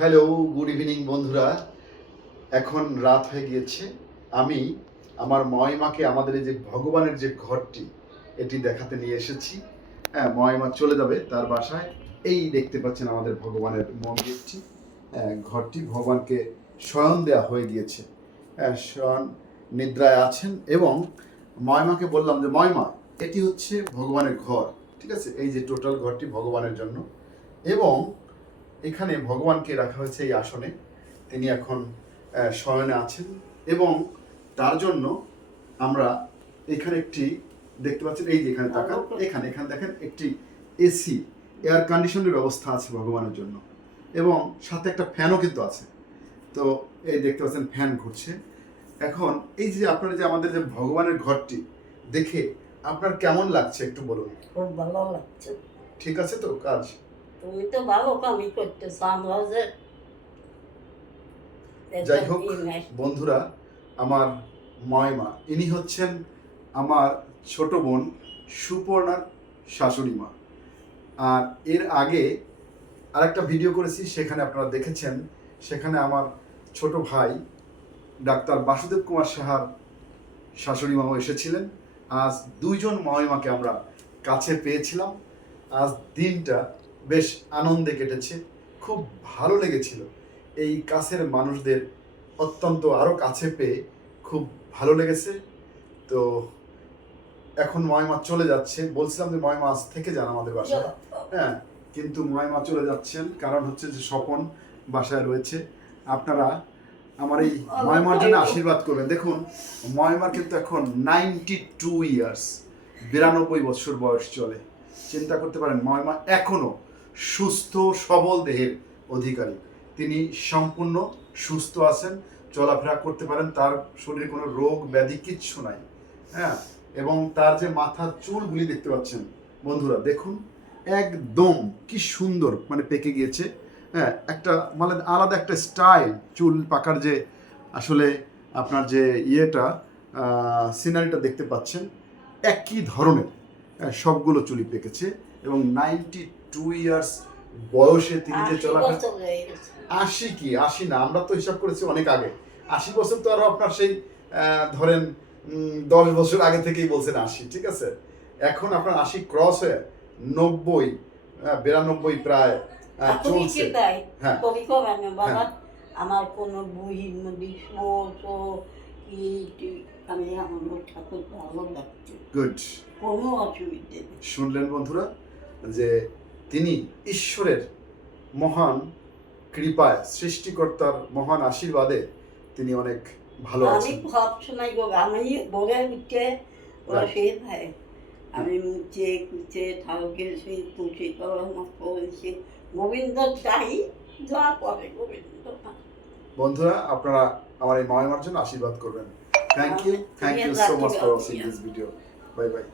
Hello, good evening বন্ধুরা। এখন রাত হয়ে গিয়েছে। আমি আমার ময়মাকে আমাদের এই যে ভগবানের যে ঘরটি এটি দেখাতে নিয়ে এসেছি। হ্যাঁ, ময়মা চলে যাবে তার বাসায়। এই দেখতে পাচ্ছেন আমাদের ভগবানের মন্দিরটি। ঘরটি ভগবানকে শয়ন দেওয়া হয়ে গিয়েছে। শয়ন নিদ্রায় আছেন এবং ময়মাকে বললাম যে ময়মা, এটি হচ্ছে ভগবানের ঘর, ঠিক আছে? এই যে টোটাল ঘরটি ভগবানের জন্য এবং এখানে ভগবানকে রাখা হয়েছে এই আসনে। তিনি এখন শয়নে আছেন এবং তার জন্য আমরা এখানে একটি দেখতে পাচ্ছেন, এই যে এখানে তাকান, এখানে দেখেন একটি এসি এয়ার কন্ডিশনের ব্যবস্থা আছে ভগবানের জন্য এবং সাথে একটা ফ্যানও কিন্তু আছে। তো এই দেখতে পাচ্ছেন ফ্যান ঘুরছে। এখন এই যে আপনার যে আমাদের যে ভগবানের ঘরটি দেখে আপনার কেমন লাগছে একটু বলুন। খুব ভালো লাগছে। ঠিক আছে তো কাজ? তুমি তো ভালো কামই করতেছো, আমরা যে যাই হোক বন্ধুরা, আমার ময়মা ইনি হচ্ছেন আমার ছোট বোন সুপর্ণার শাশুড়ি মা। আর এর আগে আরেকটা ভিডিও করেছি, সেখানে আপনারা দেখেছেন, সেখানে আমার ছোট ভাই ডাক্তার বাসুদেব কুমার সাহার শাশুড়ি মাও এসেছিলেন। আজ দুইজন ময়মাকে আমরা কাছে পেয়েছিলাম। আজ দিনটা বেশ আনন্দে কেটেছে, খুব ভালো লেগেছিল। এই কাছের মানুষদের অত্যন্ত আরও কাছে পেয়ে খুব ভালো লেগেছে। তো এখন ময়মা চলে যাচ্ছে। বলছিলাম যে ময়মা আজ থেকে যান আমাদের বাসায়, হ্যাঁ, কিন্তু ময়মা চলে যাচ্ছেন, কারণ হচ্ছে যে স্বপন বাসায় রয়েছে। আপনারা আমার এই ময়মার জন্য আশীর্বাদ করবেন। দেখুন, ময়মার কিন্তু এখন 92 ইয়ার্স, 92 বছর বয়স চলে। চিন্তা করতে পারেন, ময়মা এখনো সুস্থ সবল দেহের অধিকারী। তিনি সম্পূর্ণ সুস্থ আছেন, চলাফেরা করতে পারেন, তার শরীরে কোনো রোগ ব্যাধি কিচ্ছু নাই। হ্যাঁ, এবং তার যে মাথার চুলগুলি দেখতে পাচ্ছেন বন্ধুরা, দেখুন একদম কি সুন্দর, মানে পেকে গিয়েছে। হ্যাঁ, একটা মানে আলাদা একটা স্টাইল চুল পাকার, যে আসলে আপনার যে ইয়েটা সিনারিটা দেখতে পাচ্ছেন একই ধরনের। সবগুলো চুলি পেকেছে এবং 92 ইয়ার্স বয়সে তিনি যে চলাফেরা, 80 না, আমরা তো হিসাব করেছি অনেক আগে। 80 বছর তো আরো আপনার সেই ধরেন 10 বছর আগে থেকেই বলছেন 80, ঠিক আছে? এখন আপনার 80 ক্রস হয়ে 90, 92 প্রায় চলছে। হ্যাঁ, আমার কোনো বই আমি আমার ঠাকুর ভালো লাগছে। গুড, কোনো অসুবিধে নেই। শুনলেন বন্ধুরা যে তিনি ঈশ্বরের মহান কৃপায়, সৃষ্টিকর্তার মহান আশীর্বাদে তিনি অনেক ভালো আছেন। আমি সব সময় আমি বলে উঠে সেই ভাই আমি মুচে কুচে ঠাকুরকে সেই তুলসী কলম করেছি, গোবিন্দ চাই যা করে গোবিন্দ। বন্ধুরা, আপনারা আমার এই ময়মার জন্য আশীর্বাদ করবেন। Thank you so much for watching this video. Bye by.